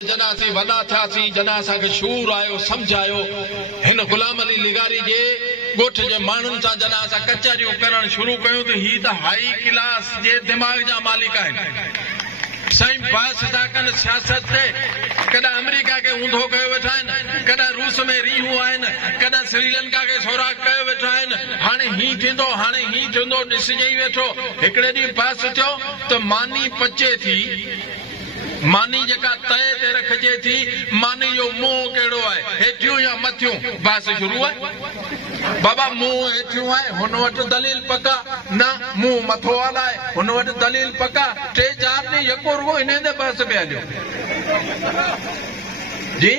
जना असीं वॾा थियासीं, जना असांखे शूर आयो, सम्झ आयो, हिन गुलाम अली लिगारी जे ॻोठ जे माण्हुनि सां जना असां कचहरियूं करण शुरू कयूं त ही त हाई क्लास जे दिमाग़ जा मालिक आहिनि। साईं बहस था कनि सियासत ते, कॾहिं अमेरिका खे ऊंधो कयो वेठा आहिनि, कॾहिं रूस में रीहूं आहिनि, कॾहिं श्रीलंका खे सोराख कयो वेठा आहिनि। हाणे ही थींदो, हाणे ही थींदो, ॾिसजे वेठो। हिकिड़े ॾींहुं बहस थियो त मानी पचे थी, मानी जेका तए ते रखजे थी, मानी जो मुंहुं कहिड़ो आहे, हेठियूं या मथियूं? बहस शुरू आहे। बाबा मुंहुं हेठियूं आहे, हुन वटि दलील पका न, मुंहुं मथो वाला आहे, हुन वटि दलील पका। 3-4 ॾींहं यको रुगो इन ते बहस पिया हलियो जी।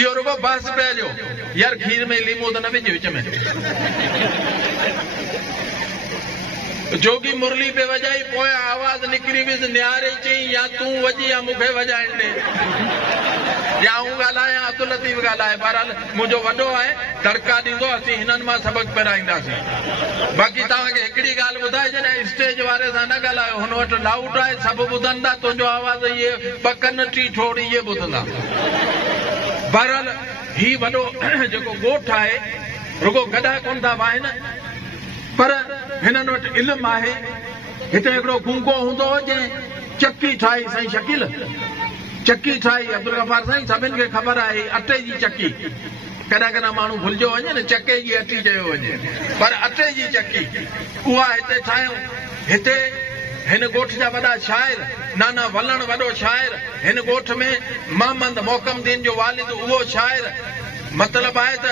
इहो रुगो बहस पिया हलियो। यार खीर में लीमो त न विझ विच में। जोगी मुरली पे वजाई, पोइ आवाज़ निकिरी वियुसि, निहारे चई या तूं वॼी या मूंखे वॼाइण ॾे, या हूं ॻाल्हायां अब्दुल लतीफ़ ॻाल्हाए। बहरहाल मुंहिंजो वॾो आहे, दड़का ॾींदो, असीं हिननि मां सबक़ पिराईंदासीं। बाक़ी तव्हांखे हिकिड़ी ॻाल्हि ॿुधाए छॾियां, स्टेज वारे सां न ॻाल्हायो, हुन वटि लाउड आहे, सभु ॿुधनि था तुंहिंजो आवाज़। इहे 2 कन 3 ठोड़ इहे ॿुधंदा। बहरहाल ही वॾो जेको ॻोठ आहे, रुगो गॾा कोन था वाहिनि, पर हिननि वटि इल्मु आहे। हिते हिकिड़ो गूंगो हूंदो हो जंहिं चकी ठाही, साईं शकील चकी ठाही, अब्दुल गफ़ार साईं सभिनि खे ख़बर आहे, अटे जी चकी। कॾहिं कॾहिं माण्हू भुलिजो वञे न, चके जी अटी चयो वञे, पर अटे जी चकी उहा हिते ठाहियूं। हिते हिन ॻोठ जा वॾा शाइर, नाना वलण वॾो शाइर, हिन ॻोठ में मोहम्मद मोकमदीन जो वालिद उहो शाइर, मतिलब आहे त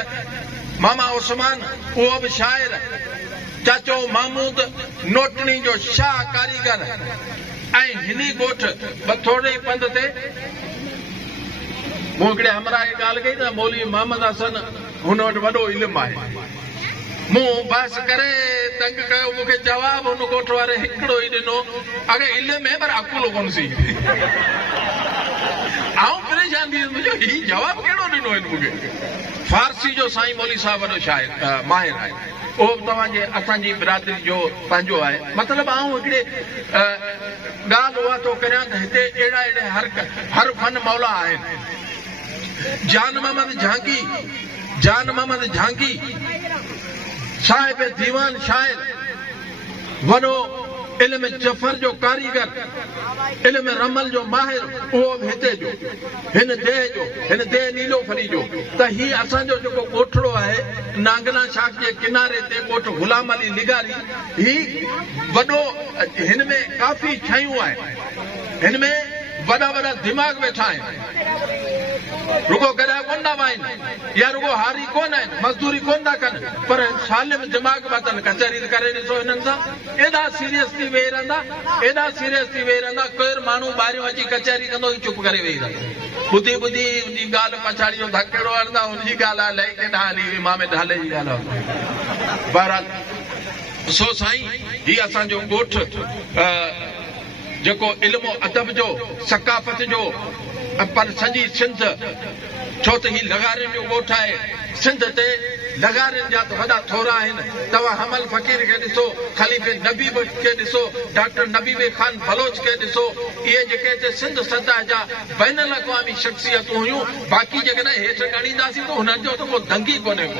मामा उस्मान उहो बि शाइर, चाचो महमूद नोटनी जो शाह कारीगर। ऐं हिनी ॻोठ थोरे ई पंध ते मूं हिकिड़े हमरा खे ॻाल्हि कई त मौलवी मोहम्मद हसन, हुन वटि वॾो इल्मु आहे। मूं बहस करे तंग कयो, मूंखे जवाबु हुन ॻोठ वारे हिकिड़ो ई ॾिनो, अॻे इल्मु आहे पर अकुल कोन सी। आऊं परेशान थी वियुसि, ही जवाबु कहिड़ो ॾिनो हिन मूंखे? फारसी जो साईं मौली साहब वॾो शाइर माहिर आहे, उहो बि तव्हांजे असांजी बिरादरी जो पंहिंजो आहे। मतिलबु आऊं हिकिड़े ॻाल्हि उहा थो करियां त हिते अहिड़ा हर फन मौला आहिनि। जान मोहम्मद झांकी साहिब दीवान शाइर, वॾो इल्म जफर जो कारीगर, इल्म रमल जो माहिर, उहो बि हिते जो, हिन देह नीलोफरी जो। त ही असांजो जेको ॻोठड़ो आहे, नांगना शाख जे किनारे ते ॻोठ गुलाम अली लिगारी, ही वॾो, हिन में काफ़ी शयूं आहिनि, हिन में वॾा दिमाग़ वेठा आहिनि। रुगो गॾा कोन था वाहिनि, या रुगो हारी कोन आहिनि, मज़दूरी कोन था कनि, पर सालिम दिमाग़ वतन। कचहरी करे ॾिसो हिननि सां, एॾा सीरियस थी वेही रहंदा। केरु माण्हू ॿाहिरियों अची कचहरी कंदो, चुप करे वेही रहंदो, ॿुधी उनजी ॻाल्हि पछाड़ी जो धकेड़ो हणंदा, उनजी ॻाल्हि आहे, लही केॾां हली वई, मामे ढाले जी ॻाल्हि आहे। बहरहाल सो साईं, ही असांजो ॻोठ जेको इल्मो अदब जो, सकाफ़त जो, पर सॼी सिंध, छो त ही लॻारियुनि जो ॻोठ आहे, सिंध ते लॻारियुनि जा त वॾा थोरा आहिनि। तव्हां हमल फ़कीर खे ॾिसो, खलीफ़े नबी खे ॾिसो, डॉक्टर नबीब ख़ान बलोच खे ॾिसो, इहे जेके हिते सिंध सतह जा बैन अल-अक़वामी शख़्सियतूं हुयूं। बाक़ी जेकॾहिं हेठि ॻणींदासीं त हुननि जो त को दंगी कोन्हे को।